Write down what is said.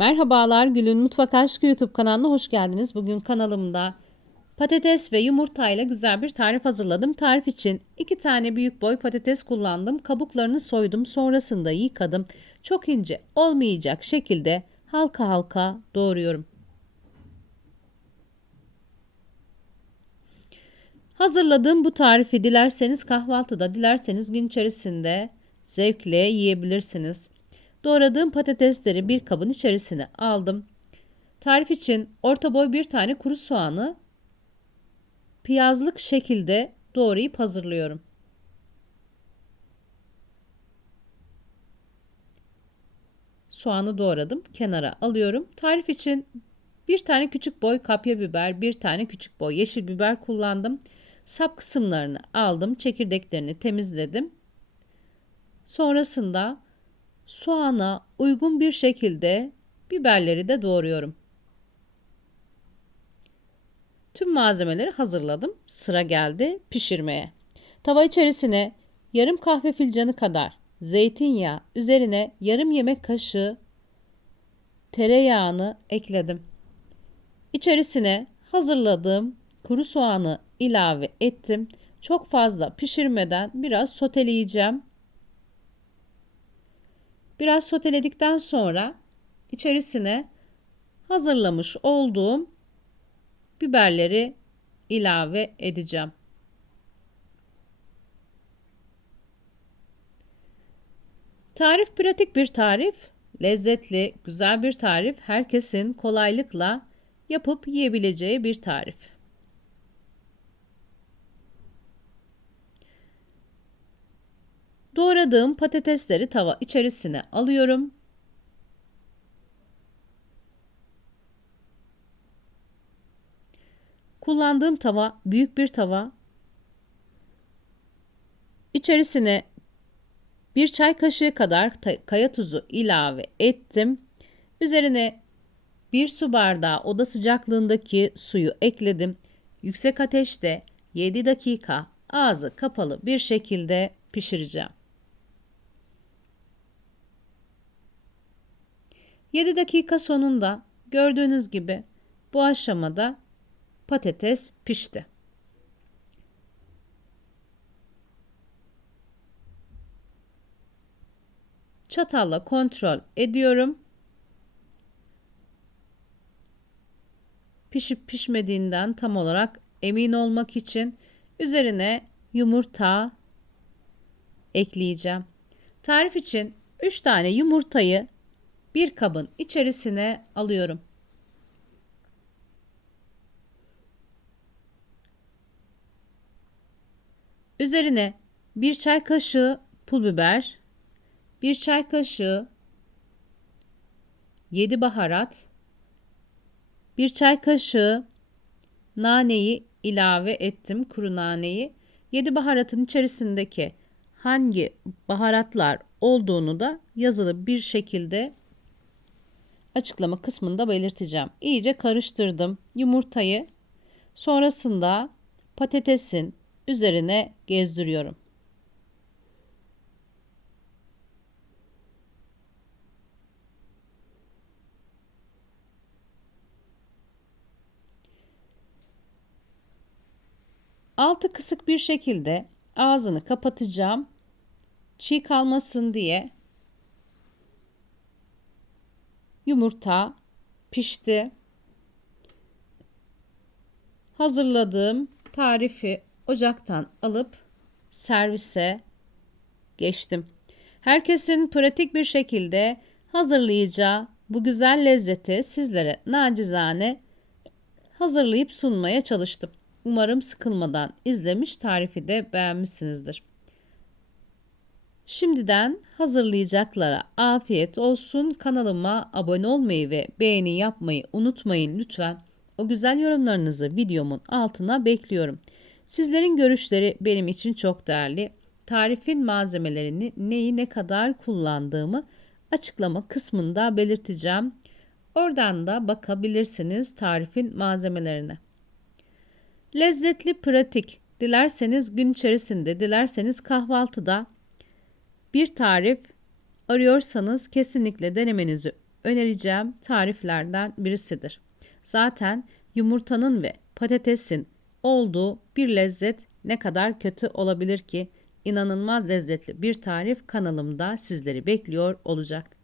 Merhabalar Gül'ün Mutfak Aşkı YouTube kanalına hoş geldiniz. Bugün kanalımda patates ve yumurtayla güzel bir tarif hazırladım. Tarif için 2 tane büyük boy patates kullandım. Kabuklarını soydum. Sonrasında yıkadım. Çok ince olmayacak şekilde halka halka doğruyorum. Hazırladığım bu tarifi dilerseniz kahvaltıda, dilerseniz gün içerisinde zevkle yiyebilirsiniz. Doğradığım patatesleri bir kabın içerisine aldım. Tarif için orta boy bir tane kuru soğanı piyazlık şekilde doğrayıp hazırlıyorum. Soğanı doğradım. Kenara alıyorum. Tarif için bir tane küçük boy kapya biber, bir tane küçük boy yeşil biber kullandım. Sap kısımlarını aldım. Çekirdeklerini temizledim. Sonrasında soğana uygun bir şekilde biberleri de doğruyorum. Tüm malzemeleri hazırladım. Sıra geldi pişirmeye. Tava içerisine yarım kahve fincanı kadar zeytinyağı, üzerine yarım yemek kaşığı tereyağını ekledim. İçerisine hazırladığım kuru soğanı ilave ettim. Çok fazla pişirmeden biraz soteleyeceğim. Biraz soteledikten sonra içerisine hazırlamış olduğum biberleri ilave edeceğim. Tarif pratik bir tarif, lezzetli, güzel bir tarif, herkesin kolaylıkla yapıp yiyebileceği bir tarif. Doğradığım patatesleri tava içerisine alıyorum. Kullandığım tava büyük bir tava. İçerisine bir çay kaşığı kadar kaya tuzu ilave ettim. Üzerine bir su bardağı oda sıcaklığındaki suyu ekledim. Yüksek ateşte 7 dakika ağzı kapalı bir şekilde pişireceğim. 7 dakika sonunda gördüğünüz gibi bu aşamada patates pişti. Çatalla kontrol ediyorum. Pişip pişmediğinden tam olarak emin olmak için üzerine yumurta ekleyeceğim. Tarif için 3 tane yumurtayı bir kabın içerisine alıyorum. Üzerine bir çay kaşığı pul biber, bir çay kaşığı 7 baharat, bir çay kaşığı naneyi ilave ettim, kuru naneyi. 7 baharatın içerisindeki hangi baharatlar olduğunu da yazılı bir şekilde açıklama kısmında belirteceğim. İyice karıştırdım yumurtayı. Sonrasında patatesin üzerine gezdiriyorum. Altı kısık bir şekilde ağzını kapatacağım. Çiğ kalmasın diye Yumurta pişti. Hazırladığım tarifi ocaktan alıp servise geçtim. Herkesin pratik bir şekilde hazırlayacağı bu güzel lezzeti sizlere nacizane hazırlayıp sunmaya çalıştım. Umarım sıkılmadan izlemiş tarifi de beğenmişsinizdir. Şimdiden hazırlayacaklara afiyet olsun. Kanalıma abone olmayı ve beğeni yapmayı unutmayın lütfen. O güzel yorumlarınızı videomun altına bekliyorum. Sizlerin görüşleri benim için çok değerli. Tarifin malzemelerini neyi ne kadar kullandığımı açıklama kısmında belirteceğim. Oradan da bakabilirsiniz tarifin malzemelerine. Lezzetli, pratik. Dilerseniz gün içerisinde, dilerseniz kahvaltıda bir tarif arıyorsanız kesinlikle denemenizi önereceğim tariflerden birisidir. Zaten yumurtanın ve patatesin olduğu bir lezzet ne kadar kötü olabilir ki? İnanılmaz lezzetli bir tarif kanalımda sizleri bekliyor olacak.